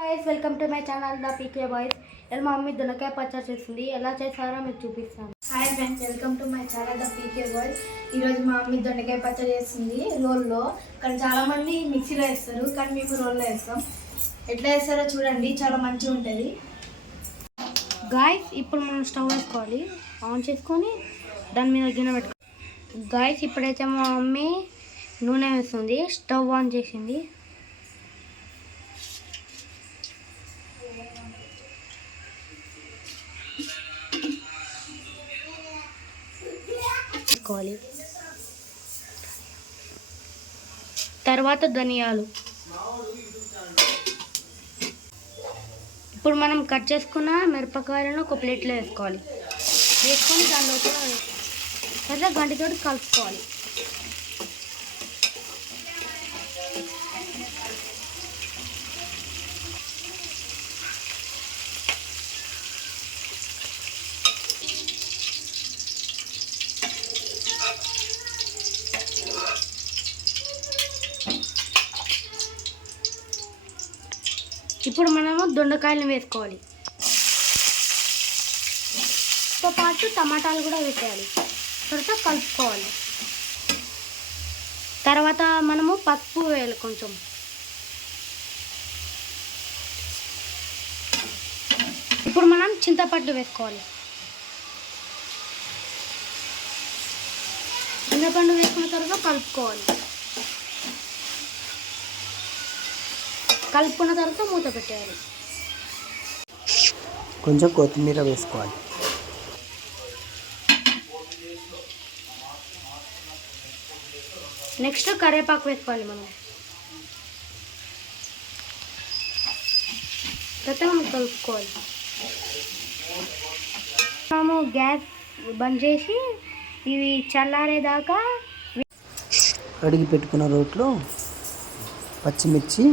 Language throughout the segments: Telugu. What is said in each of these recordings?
guys, welcome to my channel The PK Boys. మా మమ్మీ దొండకాయ పచ్చడి చేసింది. ఎలా చేస్తారో మీకు చూపిస్తాను. Hi friends, welcome to my channel the PK boys. ఈరోజు మా మమ్మీ దొండకాయ పచ్చడి చేస్తుంది రోల్లో. కానీ చాలామంది మిక్సీలో వేస్తారు, కానీ మేము రోల్లో వేస్తాం. ఎట్లా వేస్తారో చూడండి, చాలా మంచిగా ఉంటుంది. గాయస్, ఇప్పుడు మనం స్టవ్ వేసుకోవాలి. ఆన్ చేసుకొని దాని మీద గిన్నె పెట్టుకోవాలి. గాయస్, ఇప్పుడైతే మా మమ్మీ నూనె వేస్తుంది. స్టవ్ ఆన్ చేసింది. తర్వాత ధనియాలు. ఇప్పుడు మనం కట్ చేసుకున్న మిరపకాయలను ఒక ప్లేట్లో వేసుకోవాలి. వేసుకొని దానిలో కూడా గంటితో కలుపుకోవాలి. ఇప్పుడు మనము దొండకాయలను వేసుకోవాలి. తో పాటు టమాటాలు కూడా వేసేయాలి. తర్వాత కలుపుకోవాలి. తర్వాత మనము పసుపు వేయాలి కొంచెం. ఇప్పుడు మనం చింతపండు వేసుకోవాలి. చింతపండు వేసుకున్న తర్వాత కలుపుకోవాలి. కలుపుకున్న తర్వాత మూత పెట్టేయాలి. కొంచెం కొత్తిమీర వేసుకోవాలి. నెక్స్ట్ కరివేపాకు వేసుకోవాలి. మనం కలుపుకోవాలి. మనము గ్యాస్ బంద్ చేసి ఇవి చల్లారేదాకా కడిగి పెట్టుకున్న రోట్లో పచ్చిమిర్చి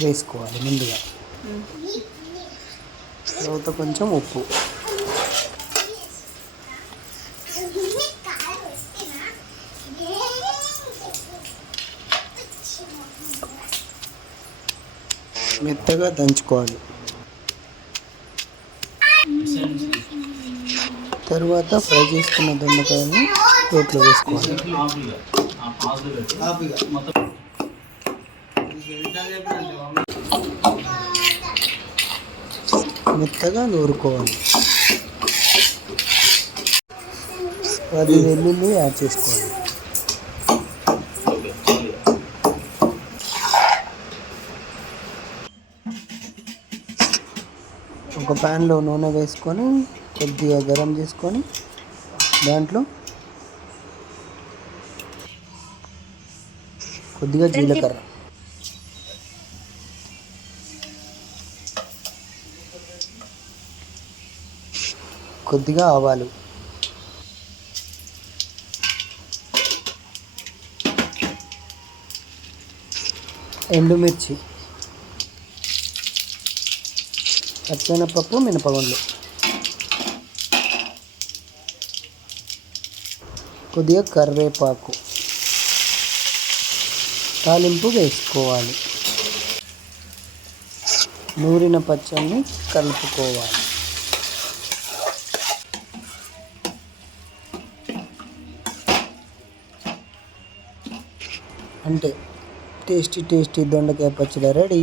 వేసుకోవాలి ముందుగా. తర్వాత కొంచెం ఉప్పు, మెత్తగా దంచుకోవాలి. తర్వాత ఫ్రై చేసుకున్న దొండకాయని రోట్లో వేసుకోవాలి. మెత్తగా నూరుకోవాలి. 10 వెల్లుల్లి యాడ్ చేసుకోవాలి. ఒక ప్యాన్లో నూనె వేసుకొని కొద్దిగా గరం చేసుకొని దాంట్లో కొద్దిగా జీలకర్ర, కొద్దిగా ఆవాలు, ఎండుమిర్చి, పచ్చెనపప్పు, మినపగుండ్లు, కొద్దిగా కరివేపాకు, తాలింపు వేసుకోవాలి. నూరిన పచ్చడిని కలుపుకోవాలి. అంటే టేస్టీ దొండకాయ పచ్చడి రెడీ.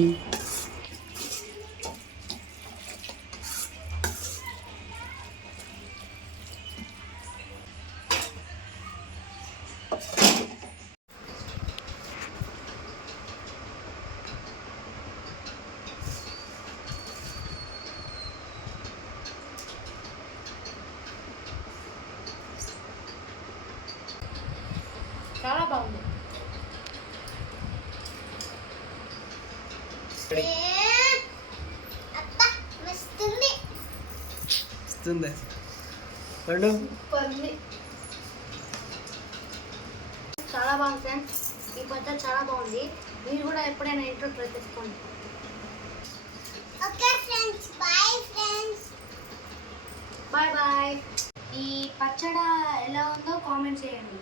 చాలా బాగుంది. చాలా బాగుంది ఫ్రెండ్స్. ఈ పచ్చడి చాలా బాగుంది. మీరు కూడా ఎప్పుడైనా ఇంట్లో ట్రై చేసుకోండి. Okay friends, bye friends. Bye bye. ఈ పచ్చడి ఎలా ఉందో కామెంట్ చేయండి.